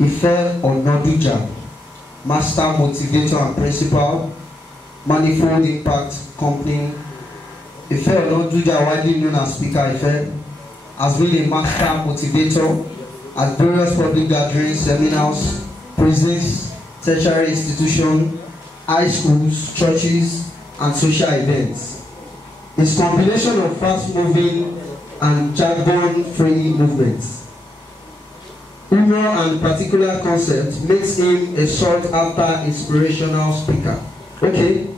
Ife Onaduja, Master Motivator and Principal, Manifold Impact Company. Ife Onaduja, widely known as Speaker Ife, has been a master motivator at various public gatherings, seminars, prisons, tertiary institutions, high schools, churches, and social events. His combination of fast-moving and jargon-free movements, humor and particular concept makes him a sought-after inspirational speaker. Okay,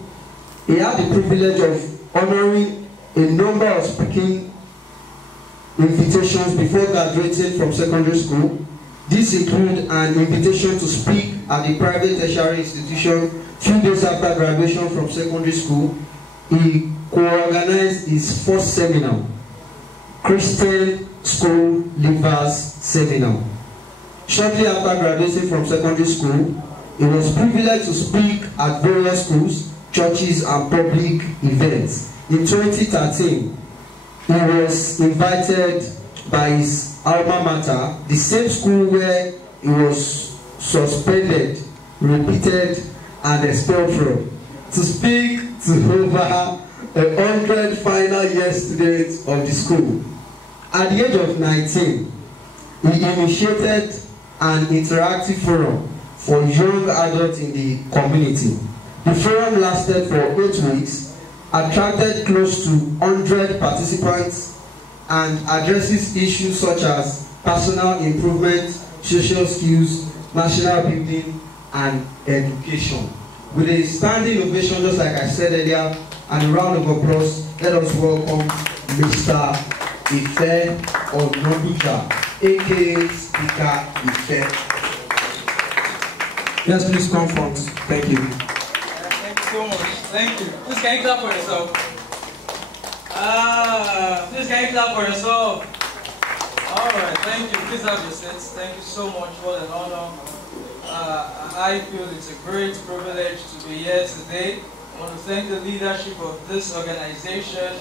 he had the privilege of honoring a number of speaking invitations before graduating from secondary school. These include an invitation to speak at a private tertiary institution few days after graduation from secondary school. He co-organized his first seminar, Christian School Leavers Seminar. Shortly after graduating from secondary school, he was privileged to speak at various schools, churches, and public events. In 2013, he was invited by his alma mater, the same school where he was suspended, repeated, and expelled from, to speak to over 100 final year students of the school. At the age of 19, he initiated an interactive forum for young adults in the community. The forum lasted for 8 weeks, attracted close to 100 participants, and addresses issues such as personal improvement, social skills, national building, and education. With a standing ovation, just like I said earlier, and a round of applause, let us welcome Mr. Ife Onaduja, aka Speaker Ife. Yes, please come front. Thank you. Thank you so much. Thank you. Please can you clap for yourself? Please can you clap for yourself? Alright, thank you. Please have your seats. Thank you so much. What an honor. I feel it's a great privilege to be here today. I want to thank the leadership of this organization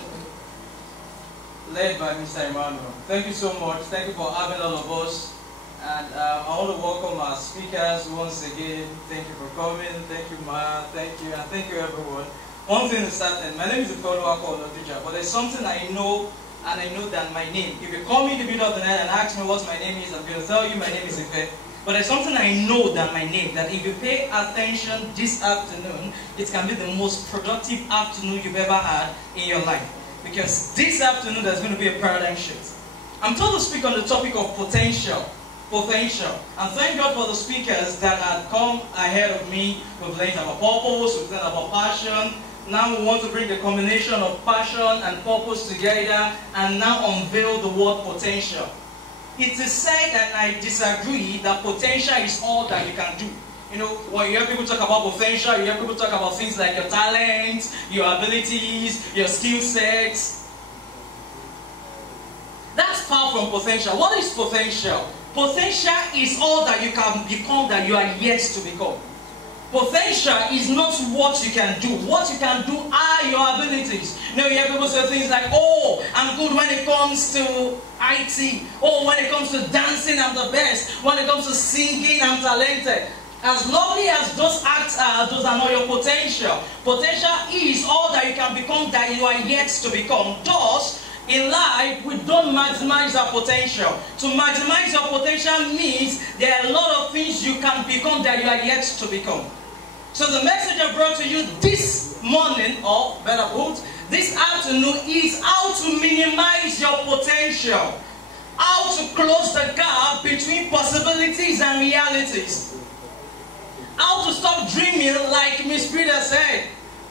led by Mr. Emmanuel. Thank you so much. Thank you for having all of us. And I want to welcome our speakers once again. Thank you for coming. Thank you, Ma. Thank you. And thank you, everyone. One thing is certain. My name is Ife Onaduja, but there's something I know, and I know that my name. If you call me in the middle of the night and ask me what my name is, I'm going to tell you my name is Ife. But there's something I know that my name, that if you pay attention this afternoon, it can be the most productive afternoon you've ever had in your life. Because this afternoon there's going to be a paradigm shift. I'm told to speak on the topic of potential. Potential. And thank God for the speakers that had come ahead of me. We've learned about purpose, we've learned about passion. Now we want to bring the combination of passion and purpose together and now unveil the word potential. It is said, and I disagree, that potential is all that you can do. You know, when you hear people talk about potential, you hear people talk about things like your talents, your abilities, your skill sets. That's far from potential. What is potential? Potential is all that you can become that you are yet to become. Potential is not what you can do. What you can do are your abilities. You know, you hear people say things like, oh, I'm good when it comes to IT. Oh, when it comes to dancing, I'm the best. When it comes to singing, I'm talented. As lovely as those acts are, those are not your potential. Potential is all that you can become that you are yet to become. Thus, in life, we don't maximize our potential. To maximize your potential means there are a lot of things you can become that you are yet to become. So the message I brought to you this morning, or better put, this afternoon, is how to minimize your potential. How to close the gap between possibilities and realities. How to stop dreaming like Miss Peter said,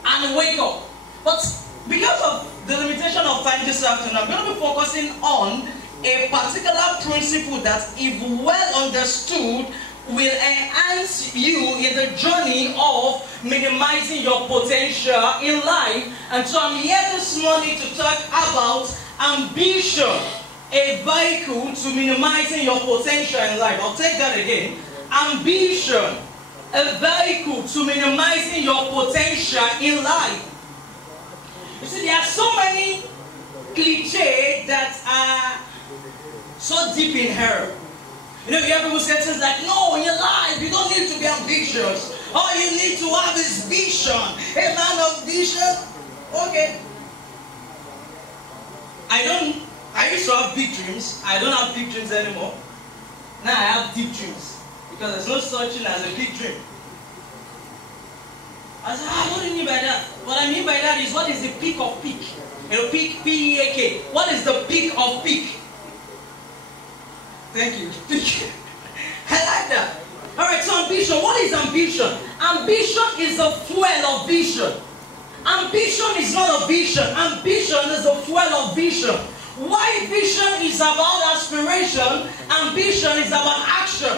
and wake up. But because of the limitation of time this afternoon, I'm going to be focusing on a particular principle that, if well understood, will enhance you in the journey of minimizing your potential in life. And so I'm here this morning to talk about ambition, a vehicle to minimizing your potential in life. I'll take that again. Ambition, a vehicle to minimizing your potential in life. You see, there are so many cliches that are so deep in her. You know, you hear people say things like, no, ambitious. All you need to have is vision. A man of vision. Okay. I used to have big dreams. I don't have big dreams anymore. Now I have deep dreams. Because there's no such thing as a big dream. I said, what do you mean by that? What I mean by that is, what is the peak of peak? You know, peak, P-E-A-K. What is the peak of peak? Thank you. Peak. I like that. Alright, so ambition. What is ambition? Ambition is the fuel of vision. Ambition is not a vision. Ambition is the fuel of vision. Why vision is about aspiration, ambition is about action.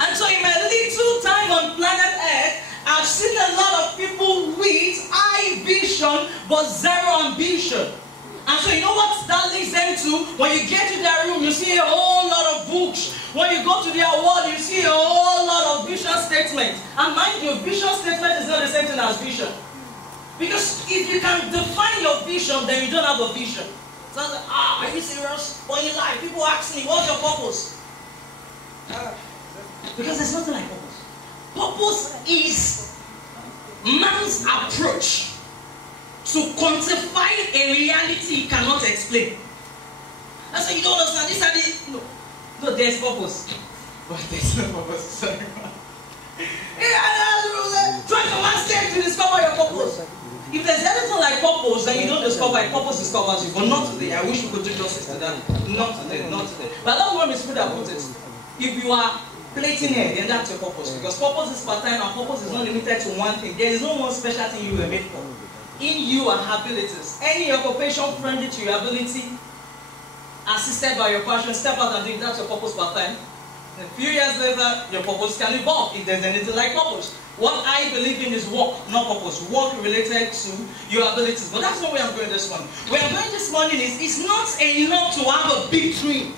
And so in my little time on planet Earth, I've seen a lot of people with high vision but zero ambition. And so you know what that leads them to? When you get to their room, you see a whole lot of books. When you go to their wall, you see a whole lot of vision statements. And mind you, vision statement is not the same thing as vision. Because if you can define your vision, then you don't have a vision. So I was like, are you serious? When you lie, people ask me, what's your purpose? Because there's nothing like purpose. Purpose is man's approach to quantify a reality he cannot explain. That's why you don't understand. These are the... No, there's purpose. But there's no purpose. Sorry. Try to master to discover your purpose. If there's anything like purpose, then you don't discover it. Purpose discovers you. But not today. I wish we could do justice to that. Not today. Not today. But I don't want to put that put it. If you are plating here, then that's your purpose. Because purpose is part-time and purpose is not limited to one thing. There is no one special thing you were made for. In you are abilities. Any occupation friendly to your ability, assisted by your passion, step out and do it. That's your purpose part-time. A few years later, your purpose can evolve if there's anything like purpose. What I believe in is work, not purpose. Work related to your abilities. But that's not where I'm going this morning. Where I'm going this morning is, it's not enough to have a big dream.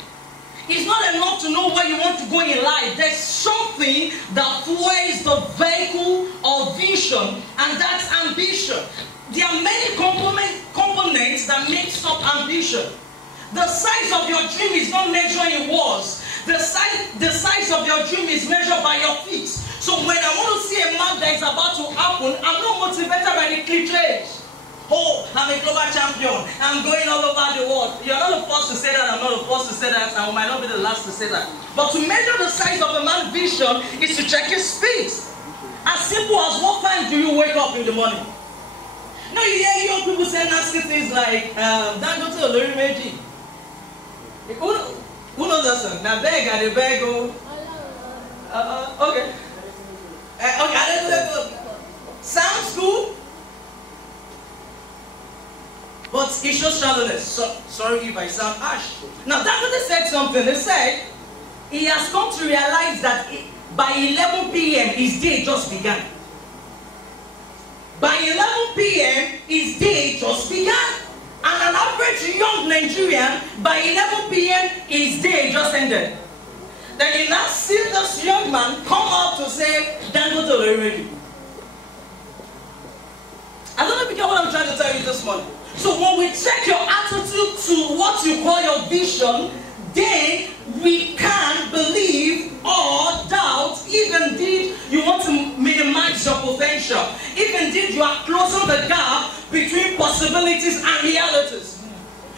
It's not enough to know where you want to go in life. There's something that fuels the vehicle of vision, and that's ambition. There are many components that makes up ambition. The size of your dream is not measured in words. The size of your dream is measured by your feet. So when I want to see a map that is about to happen, I'm not motivated by the cliches. Oh, I'm a global champion. I'm going all over the world. You're not the first to say that. I'm not the first to say that. And we might not be the last to say that. But to measure the size of a man's vision is to check his feet. As simple as what time do you wake up in the morning? Now you hear young people say nasty things like, Dangote Olori Meji. Who knows that song? Now beg and beg go. Okay. Okay, sounds cool. But it shows shallowness. So, sorry if I sound harsh. Now, Dangote said something. He said he has come to realize that by 11 p.m. his day just began. By 11 p.m. his day just began. And an average young Nigerian, by 11 p.m. his day just ended. Then you now see this young man come out to say, Dangote already. I don't know if you get what I'm trying to tell you this morning. So when we check your attitude to what you call your vision, then we can believe or doubt if indeed you want to minimize your potential. If indeed you are closing the gap between possibilities and realities.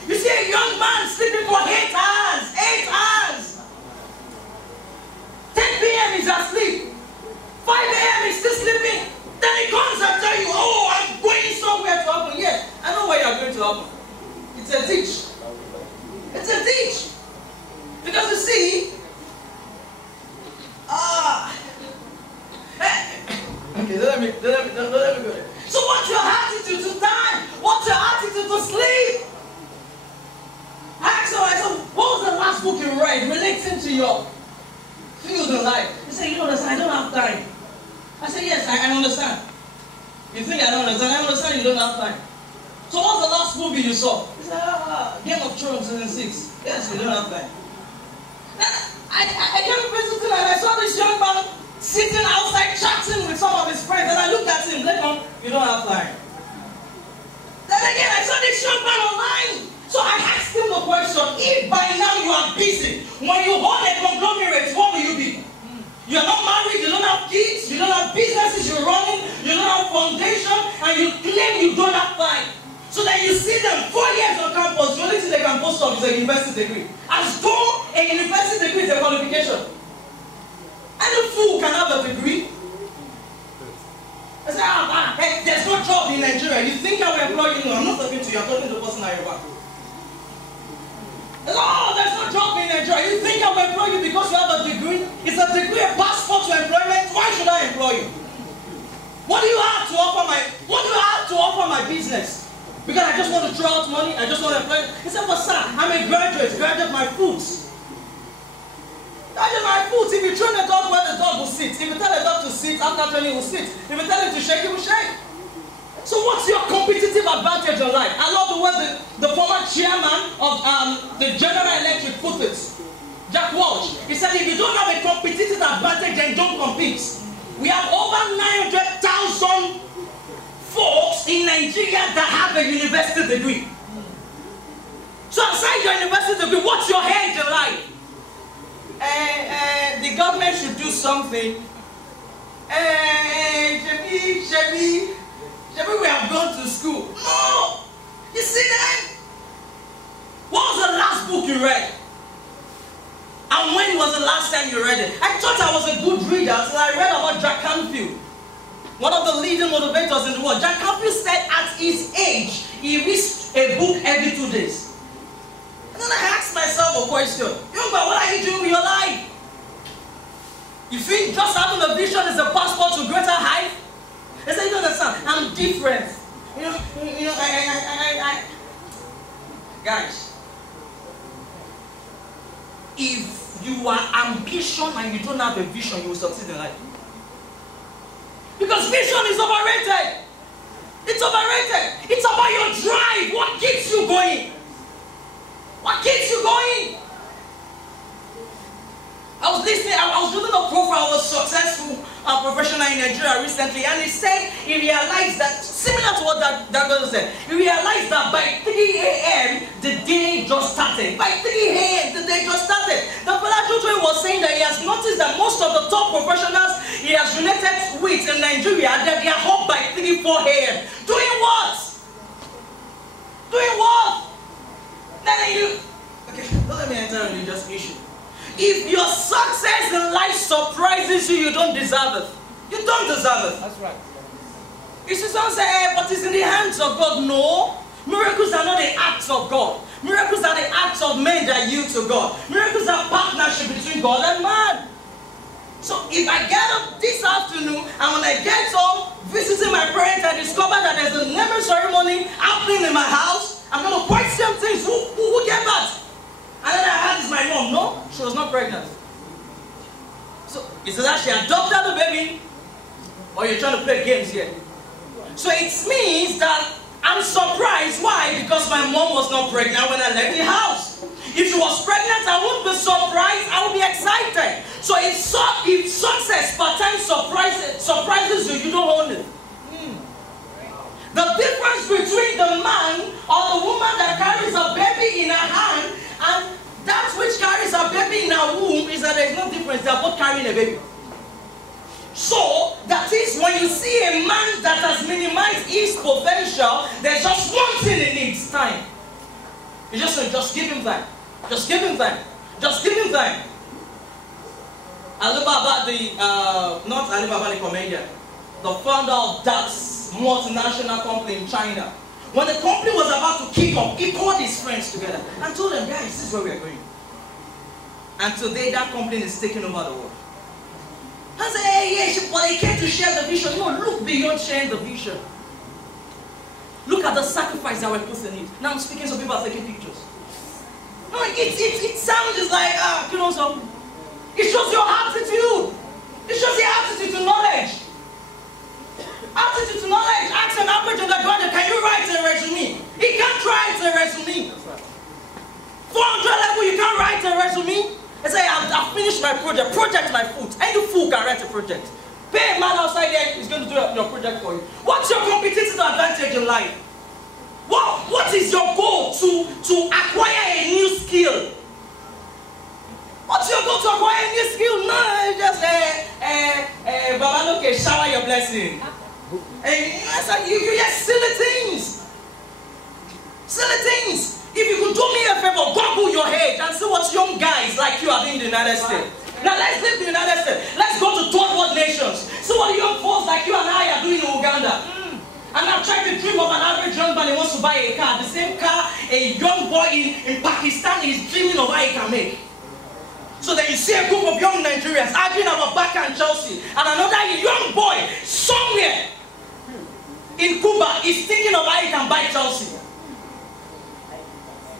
You see a young man sleeping for 8 hours. 8 hours. 10 p.m. is asleep. 5 a.m. is still sleeping. Then he comes and tells you, oh, I'm going somewhere to happen. Yes, I know where you're going to happen. It's a ditch. It's a ditch. Because you see, okay, let me go there. So what's your attitude to time? What's your attitude to sleep? I said, what was the last book you read relating to your field in life? You say, you don't understand, I don't have time. I said, yes, I understand. You think I don't understand? I understand you don't have time. So what's the last movie you saw? He said, Game of Thrones season 6. Yes, you don't have time. I came visiting and I saw this young man sitting outside chatting with some of his friends, and I looked at him, you don't have time. Then again, I saw this young man online. So I asked him the question, if by now you are busy, when you hold a conglomerate, what will you be? You're not married, you don't have of a university degree. As though a university degree is a qualification. Any fool can have a degree. I say, hey, there's no job in Nigeria. You think I will employ you? No, I'm not talking to you. I'm talking to the person at your back. Oh, there's no job in Nigeria. You think I will employ you because you have a degree? Is a degree a passport to employment? Why should I employ you? What do you have to offer my business? Because I just want to throw out money, I just want to employ you. He said, but sir, I'm a graduate my foot. Graduate my foot. If you train a dog where the dog will sit, if you tell a dog to sit, after training he will sit. If you tell him to shake, he will shake. So what's your competitive advantage in life? I love the way the former chairman of the General Electric put it, Jack Walsh. He said, if you don't have a competitive advantage, then don't compete. We have over 900,000 folks in Nigeria that have a university degree. So aside your university degree, what's your head in life? The government should do something. We have gone to school. No! You see that? What was the last book you read? And when was the last time you read it? I thought I was a good reader until I read about Jack Canfield, one of the leading motivators in the world. Jack Canfield said at his age, he reads a book every 2 days. And then I asked myself a question. Young man, what are you doing with your life? You think just having a vision is a passport to greater height? I said, you don't understand, I'm different. Guys, if you are ambitious and you don't have a vision, you will succeed in life. Because vision is overrated. It's overrated. It's about your drive. What keeps you going? What keeps you going? I was listening, I was reading a profile of a successful professional in Nigeria recently, and he said he realized that, similar to what that brother said, he realized that by 3 a.m. the day just started. By 3 a.m. the day just started. The fellow was saying that he has noticed that most of the top professionals he has related with in Nigeria, that they are up by 3, 4 a.m. Doing what? Doing what? Then you... Okay, don't let me enter a religious issue. If your success in life surprises you, you don't deserve it. You don't deserve it. That's right. You see, someone say, hey, but it's in the hands of God. No. Miracles are not the acts of God. Miracles are the acts of men that yield to God. Miracles are partnership between God and man. So if I get up this afternoon, and when I get home, visiting my parents, I discover that there's a naming ceremony happening in my house, I'm going to question things. Who get that? And then I heard it's my mom. No, she was not pregnant. So it's that she adopted the baby, or you're trying to play games here. So it means that I'm surprised. Why? Because my mom was not pregnant when I left the house. If she was pregnant, I wouldn't be surprised. I would be excited. So if success per time surprises you, you don't own it. The difference between the man or the woman that carries a baby in her hand and that which carries a baby in her womb is that there is no difference. They are both carrying a baby. So, that is when you see a man that has minimized his potential, there's just one thing he needs: time. You just give him time. Just give him time. Just give him time. Alibaba, not Alibaba the comedian, the founder of that multinational company in China. When the company was about to kick off, he called his friends together and told them, guys, this is where we are going. And today that company is taking over the world. I said, hey, but they came to share the vision. No, look beyond sharing the vision. Look at the sacrifice that we're putting in it. Now I'm speaking, so people are taking pictures. No, it sounds like, you know something. It shows your aptitude. It shows your aptitude to knowledge. Aptitude to knowledge. Ask an average undergraduate, can you write a resume? He can't write a resume. 400 level, you can't write a resume. I say, I've finished my project. Project my foot. Any fool can write a project. Pay a man outside there, he's going to do your project for you. What's your competitive advantage in life? What is your goal to acquire a new skill? What's your goal to acquire a new skill? No, just Baba, look, shower your blessing. And you just silly things. Silly things. If you could do me a favor, God double your age and see what young guys like you are doing in the United States. Now let's leave the United States. Let's go to third world nations. See what young folks like you and I are doing in Uganda. And I'm trying to dream of an average young man who wants to buy a car. The same car a young boy in Pakistan is dreaming of how he can make. So then you see a group of young Nigerians arguing about Barca and Chelsea. And another young boy somewhere in Cuba is thinking of how he can buy Chelsea.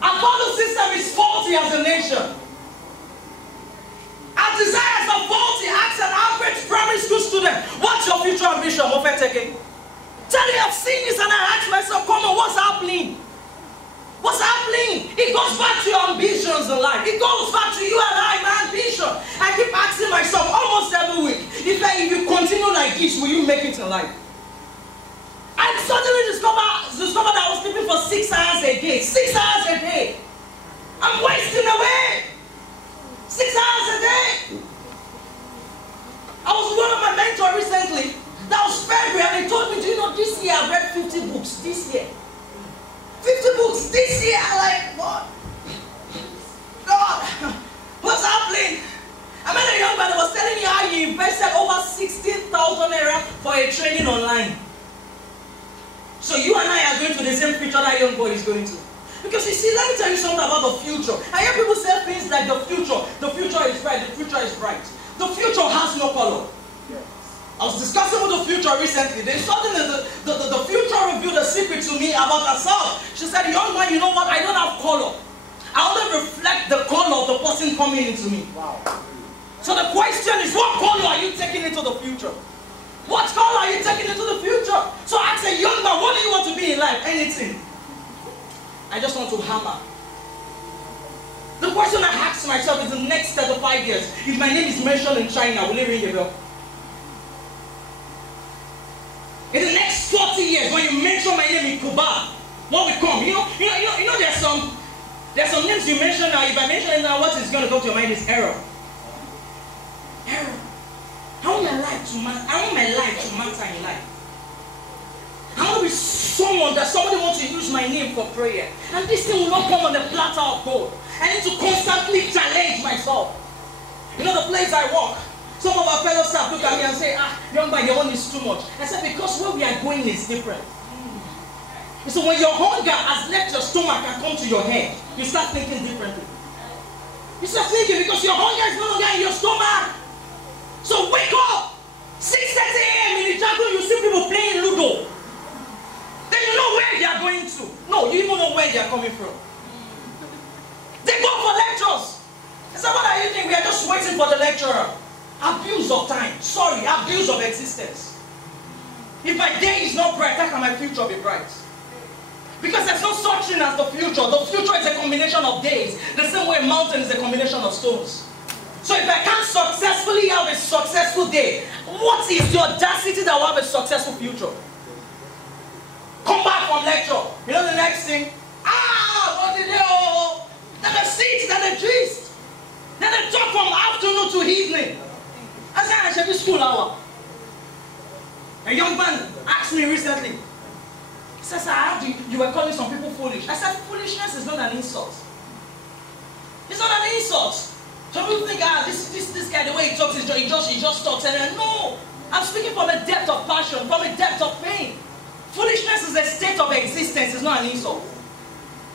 Our value system is faulty as a nation. Our desires are faulty. Ask an average primary school student, what's your future ambition? Tell me, I've seen this and I ask myself, come on, what's happening? What's happening? It goes back to your ambitions in life. It goes back to you and I, my ambition. I keep asking myself almost every week, if you continue like this, will you make it in life? I suddenly discovered that I was sleeping for 6 hours a day. 6 hours a day. I'm wasting away. 6 hours a day. I was with one of my mentors recently. That was February, and he told me, do you know, this year I've read 50 books. This year. 50 books this year. I'm like, what? God, what's happening? I met a young man that was telling me how he invested over 16,000 naira for a training online. So you and I are going to the same future that young boy is going to. Because you see, let me tell you something about the future. I hear people say things like the future is bright, the future is bright. The future has no color. I was discussing with the future recently. They suddenly, the future revealed a secret to me about herself. She said, young man, you know what? I don't have color. I only reflect the color of the person coming into me. Wow. So the question is, what color are you taking into the future? What color are you taking into the future? So I ask a young man, what do you want to be in life? Anything. I just want to hammer. The question I ask myself is, the next 35 years, if my name is mentioned in China, will it ring a bell? In the next 40 years, when you mention my name in Cuba, what will come? You know there's some names you mention now. If I mention it now, what is going to come to your mind is error. Error. I want my life to matter in life. I want to be someone that somebody wants to use my name for prayer. And this thing will not come on the platter of gold. I need to constantly challenge myself. You know the place I work, some of our fellow staff look at me and say, young man, your own is too much. I said, because where we are going is different. So when your hunger has left your stomach and come to your head, you start thinking differently. You start thinking because your hunger is no longer in your stomach. So wake up! 6:30 a.m. in the jungle, you see people playing Ludo. Then you know where they are going to. No, you even know where they are coming from. They go for lectures. I said, what are you doing? We are just waiting for the lecturer. Abuse of time. Sorry, abuse of existence. If my day is not bright, how can my future be bright? Because there's no such thing as the future. The future is a combination of days. The same way a mountain is a combination of stones. So if I can't successfully have a successful day, what is the audacity that will have a successful future? Come back from lecture. You know the next thing? What did they all? Then they sit, then they gist. Then they talk from afternoon to evening. I said, I should be school hour. A young man asked me recently. He says, you were calling some people foolish. I said, foolishness is not an insult. It's not an insult. Some people think, this guy, the way he talks, he just talks. And no, I'm speaking from a depth of passion, from a depth of pain. Foolishness is a state of existence, it's not an insult.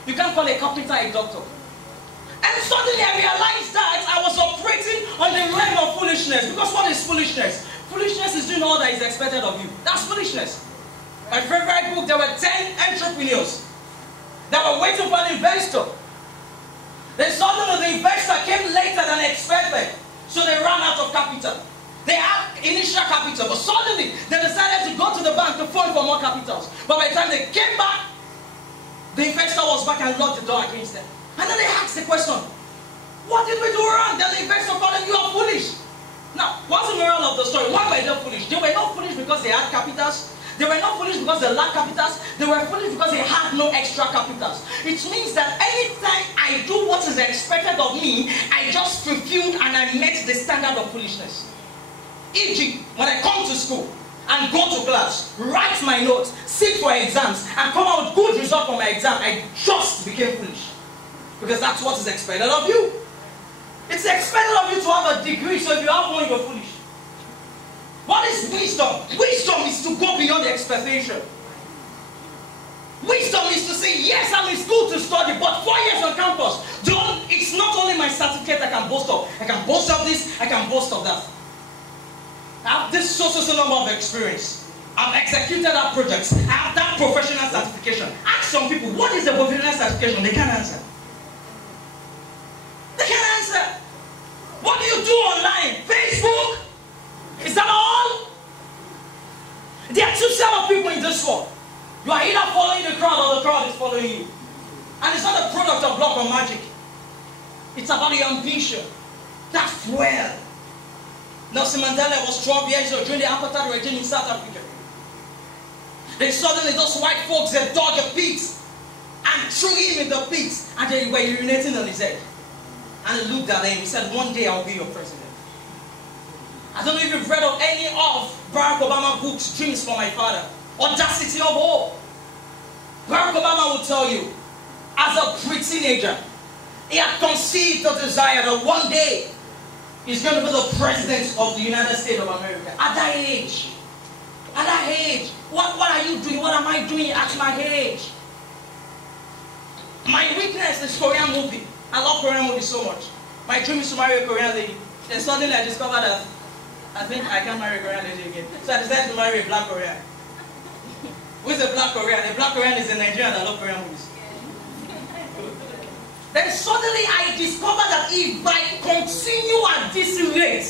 You can't call a carpenter a doctor. And suddenly I realized that I was operating on the realm of foolishness. Because what is foolishness? Foolishness is doing all that is expected of you. That's foolishness. My favorite book, there were 10 entrepreneurs that were waiting for an investor. Then suddenly the investor came later than expected. So they ran out of capital. They had initial capital, but suddenly they decided to go to the bank to fund for more capitals. But by the time they came back, the investor was back and locked the door against them. And then they asked the question, what did we do wrong? Then the investor told them, you are foolish. Now, what's the moral of the story? Why were they foolish? They were not foolish because they had capitals. They were not foolish because they lacked capitals. They were foolish because they had no extra capitals. It means that anytime I do what is expected of me, I just fulfilled and I met the standard of foolishness. E.g., when I come to school and go to class, write my notes, sit for exams, and come out with good result for my exam, I just became foolish. Because that's what is expected of you. It's expected of you to have a degree, so if you have one, you're foolish. What is wisdom? Wisdom is to go beyond the expectation. Wisdom is to say, yes, I'm in school to study, but 4 years on campus. It's not only my certificate I can boast of. I can boast of this, I can boast of that. I have this so number of experience. I've executed that project. I have that professional certification. Ask some people, what is the professional certification? They can't answer. They can't answer. What do you do online? Facebook? Is that all? There are two sets of people in this world. You are either following the crowd or the crowd is following you. And it's not a product of luck or magic. It's about your ambition. That fuel. Nelson Mandela was 12 years old during the apartheid regime in South Africa. Then suddenly those white folks, they dug a pit and threw him in the pit, and they were urinating on his head. And he looked at him, he said, one day I'll be your president. I don't know if you've read of any of Barack Obama's books, Dreams for My Father, Audacity of Hope. Barack Obama will tell you, as a pre-teenager, he had conceived the desire that one day he's going to be the president of the United States of America. At that age, what are you doing? What am I doing at my age? My weakness is Korean movie. I love Korean movies so much. My dream is to marry a Korean lady. Then suddenly I discovered that I think I can't marry a Korean lady again. So I decided to marry a black Korean. Who is a black Korean? A black Korean is a Nigerian that loves Korean movies. Then suddenly I discovered that if I continue at this rate,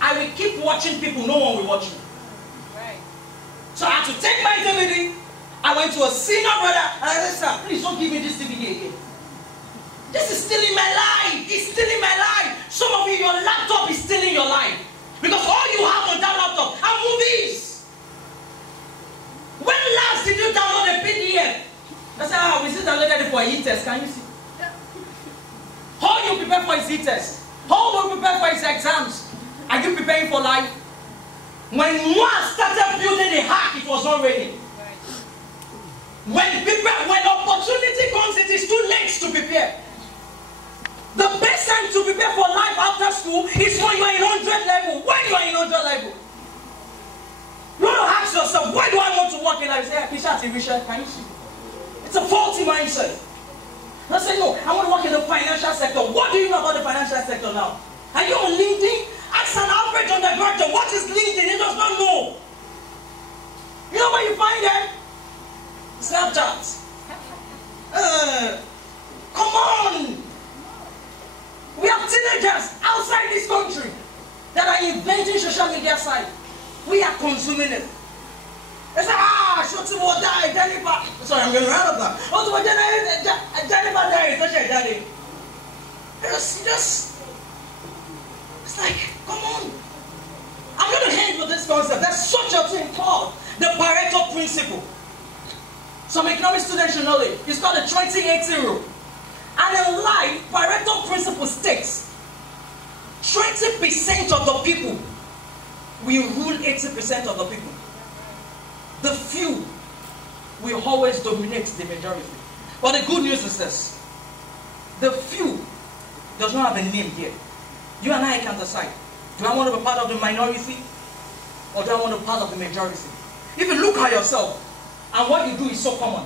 I will keep watching people, no one will watch me. Right. So I had to take my DVD. I went to a senior brother and I said, sir, please don't give me this DVD again. This is stealing my life. It's stealing my life. Some of you, your laptop is stealing your life. Because all you have on that laptop are movies. When last did you download a PDF? I said, we still downloaded it for a e-test. Can you see? How you prepare for his e-test? How will you prepare for his exams? Are you preparing for life? When Noah started building the ark, it was not raining. When opportunity comes, it is too late to prepare. The best time to prepare for life after school is when you are in 100 level. When you are in 100 level. You want to ask yourself, why do I want to work in life? You say, Richard, can you see? It's a faulty mindset. I say, no, I want to work in the financial sector. What do you know about the financial sector now? Are you on LinkedIn? Ask an average undergraduate, what is LinkedIn? He does not know. You know where you find them? Snapchat. Come on. We have teenagers outside this country that are inventing social media site. We are consuming it. They say, Shoti will die, Jennifer. Sorry, I'm going to run up that. Also, Jennifer died, such a daddy. It's like, come on. I'm going to end with this concept. There's such a thing called the Pareto principle. Some economic students should know it. It's called the 20-80 rule. And in life, Pareto principle states 20% of the people will rule 80% of the people. The few will always dominate the majority. But the good news is this. The few does not have a name here. You and I can decide. Do I want to be part of the minority? Or do I want to be part of the majority? If you look at yourself, and what you do is so common,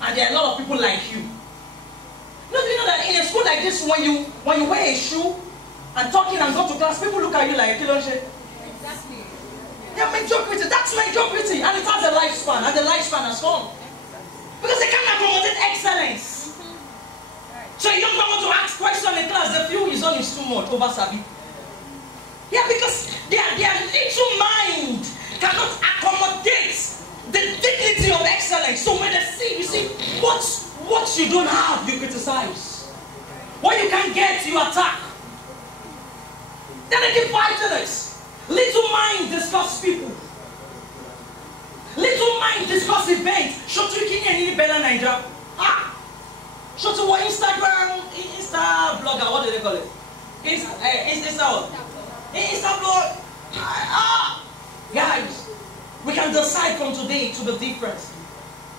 and there are a lot of people like you. You know that in a school like this, when you wear a shoe and talking and go to class, people look at you like, exactly. Yeah, mediocrity. That's mediocrity, and it has a lifespan, and the lifespan has gone because they can't accommodate excellence. So you don't want to ask questions in class. The few is on is too much over Sabi. Yeah, because their little mind cannot accommodate the dignity of excellence. So when they see, you see, what you don't have, you criticize. What you can't get, you attack. Then they keep fighting it. Little mind discuss people. Little mind discuss events. Shotu Kini and Bella Niger. Shotu what Instagram, Insta blogger, what do they call it? Insta blog. Guys, we can decide from today to the difference.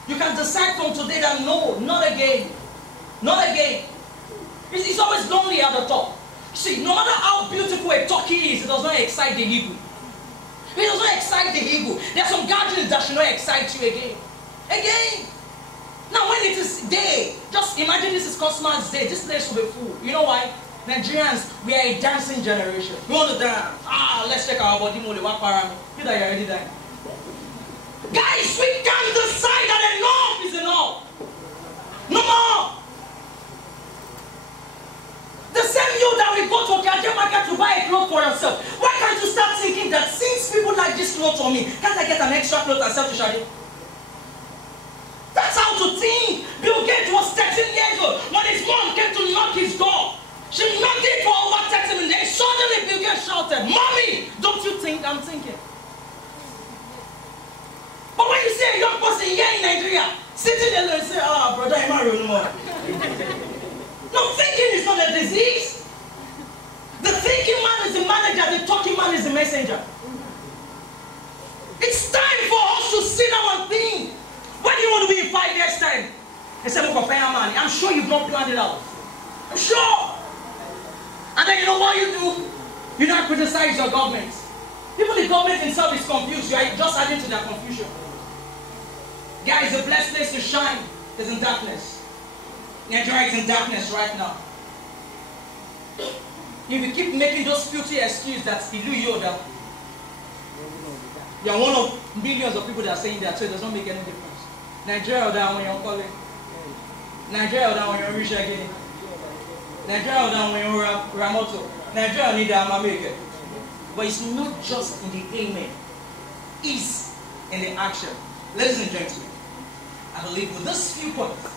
You can decide from today that no, not again. Not again. It's always lonely at the top. See, no matter how beautiful a turkey is, it does not excite the eagle. It does not excite the eagle. There are some gatherings that should not excite you again. Again. Now when it is day, just imagine this is Christmas Day. This place will be full. You know why? Nigerians, we are a dancing generation. We want to dance. Let's check our body more. You that you're already dying. Guys, we can't decide that enough is enough. No more. The same you that we go to Okaje market to buy a cloth for yourself. Why can't you start thinking that since people like this cloth on me, can't I get an extra cloth and sell to Shadi? That's how to think. Bill Gates was 13 years old when his mom came to knock his door. She knocked it for over 30 minutes. Suddenly Bill Gates shouted, "Mommy, don't you think I'm thinking?" But when you see a young person here in Nigeria sitting there and say, brother, I'm not no more. No, thinking is not a disease. The thinking man is the manager, the talking man is the messenger. It's time for us to sit down and think. Where do you want to be in 5 years' time? They said, look for fair money. I'm sure you've not planned it out. I'm sure. And then you know what you do? You don't criticize your government. Even the government itself is confused. You are just adding to their confusion. Guys, the blessed place to shine is in darkness. Nigeria is in darkness right now. If you keep making those filthy excuses that Ilu Yoda, you are one of millions of people that are saying that, so it does not make any difference. Nigeria down when you're calling. Nigeria down when you're Risha again. Nigeria down when you're Ramoto. Nigeria need a make. But it's not just in the amen. It's in the action. Ladies and gentlemen, I believe with this few points,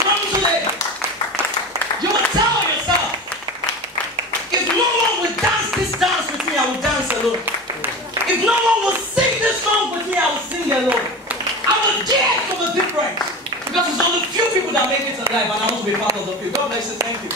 from today, you will tell yourself, if no one will dance this dance with me, I will dance alone. If no one will sing this song with me, I will sing alone. I will dare for the difference. Because it's only few people that make it alive, and I want to be part of the few. God bless you. Thank you.